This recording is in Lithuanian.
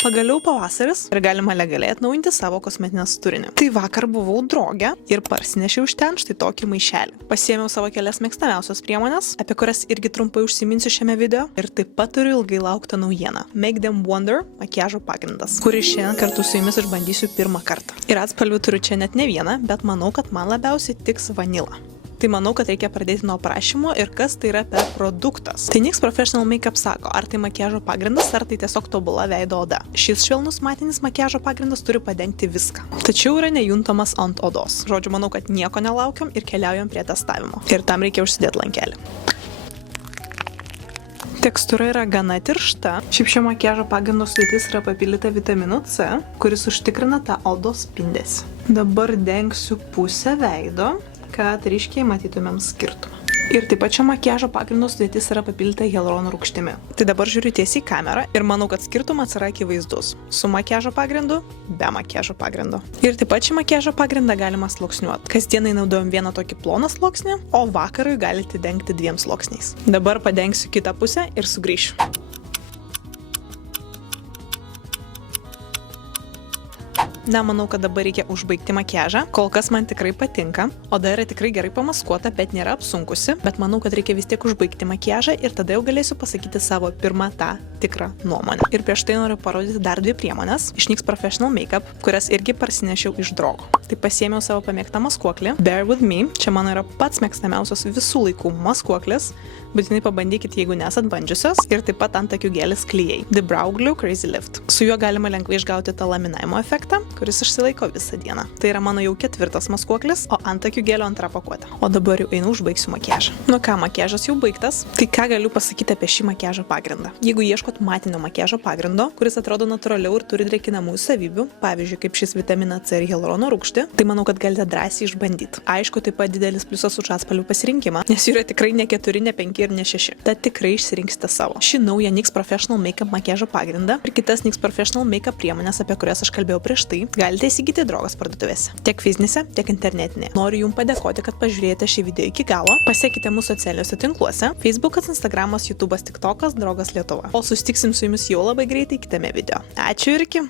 Pagaliau pavasaris ir galima legaliai atnaujinti savo kosmetinės turinį. Tai vakar buvau drauge ir parsinešiau iš ten štai tokį maišelį. Pasiėmiau savo kelias mėgstamiausias priemonės, apie kurias irgi trumpai užsiminsiu šiame video, ir taip pat turiu ilgai lauktą naujieną. Make Them Wonder makiažo pagrindas, kurį šiandien kartu su jumis išbandysiu pirmą kartą. Ir atspalvių turiu čia net ne vieną, bet manau, kad man labiausiai tiks vanila. Tai manau, kad reikia pradėti nuo aprašymo ir kas tai yra per produktas. Tai NYX Professional Makeup sako, ar tai makiažo pagrindas, ar tai tiesiog tobula veido oda. Šis švelnus matinis makiažo pagrindas turi padengti viską. Tačiau yra nejuntamas ant odos. Žodžiu, manau, kad nieko nelaukiam ir keliaujam prie testavimo. Ir tam reikia užsidėti lankelį. Tekstūra yra gana tiršta. Šiaip šio makiažo pagrindo sudėtis yra papildyta vitaminu C, kuris užtikrina tą odos spindesį. Dabar dengsiu pusę veido, kad ryškiai matytumėm skirtumą. Ir taip pat šio makiažo pagrindo sudėtis yra papildyta hialurono rūgštimi. Tai dabar žiūriu tiesiai į kamerą ir manau, kad skirtumas yra akivaizdus. Su makiažo pagrindu, be makiažo pagrindo. Ir taip pat šį makiažo pagrindą galima sluoksniuoti. Kasdienai naudojam vieną tokį ploną sluoksnį, o vakarui galite dengti 2 sluoksniais. Dabar padengsiu kitą pusę ir sugrįšiu. Na, manau, kad dabar reikia užbaigti makiažą. Kol kas man tikrai patinka. Oda yra tikrai gerai pamaskuota, bet nėra apsunkusi. Bet manau, kad reikia vis tiek užbaigti makiažą ir tada jau galėsiu pasakyti savo pirmą tą tikrą nuomonę. Ir prieš tai noriu parodyti dar 2 priemonės iš NYX Professional Makeup, kurias irgi parsinešiau iš draugo. Tai pasiėmiau savo pamėgtą maskuoklį. Bear With Me. Čia mano yra pats mėgstamiausias visų laikų maskuoklis. Būtinai pabandykit, jeigu nesat bandžiusios. Ir taip pat antakių gelis klijai. The Brow Glue Crazy Lift. Su juo galima lengvai išgauti tą laminavimo efektą, kuris išsilaiko visą dieną. Tai yra mano jau 4 maskuoklis, o antakių gelio 2 pakuotė. O dabar jau einu užbaigsiu makiažą. Nu ką, makiažas jau baigtas. Tai ką galiu pasakyti apie šį makiažo pagrindą? Jeigu ieškot matinio makiažo pagrindo, kuris atrodo natūraliau ir turi drėkinamųjų savybių, pavyzdžiui, kaip šis vitaminą C ir hialurono rūgštį, tai manau, kad galite drąsiai išbandyti. Aišku, taip pat didelis pliusas už atspalvių pasirinkimą, nes jų yra tikrai ne 4, ne 5 ir ne 6. Tad tikrai išsirinksite savo. Šį naują NYX Professional Makeup makiažo pagrindą ir kitas NYX Professional Makeup priemonės, apie kurias aš kalbėjau prieš tai, galite įsigyti drogos parduotuvėse. Tiek fizinėse, tiek internetinėje. Noriu jums padėkoti, kad pažiūrėjote šį video iki galo. Pasekite mūsų socialiniuose tinkluose: Facebookas, Instagramas, YouTube'as, TikTokas, Drogas Lietuva. O susitiksim su jumis jau labai greitai kitame video. Ačiū ir iki.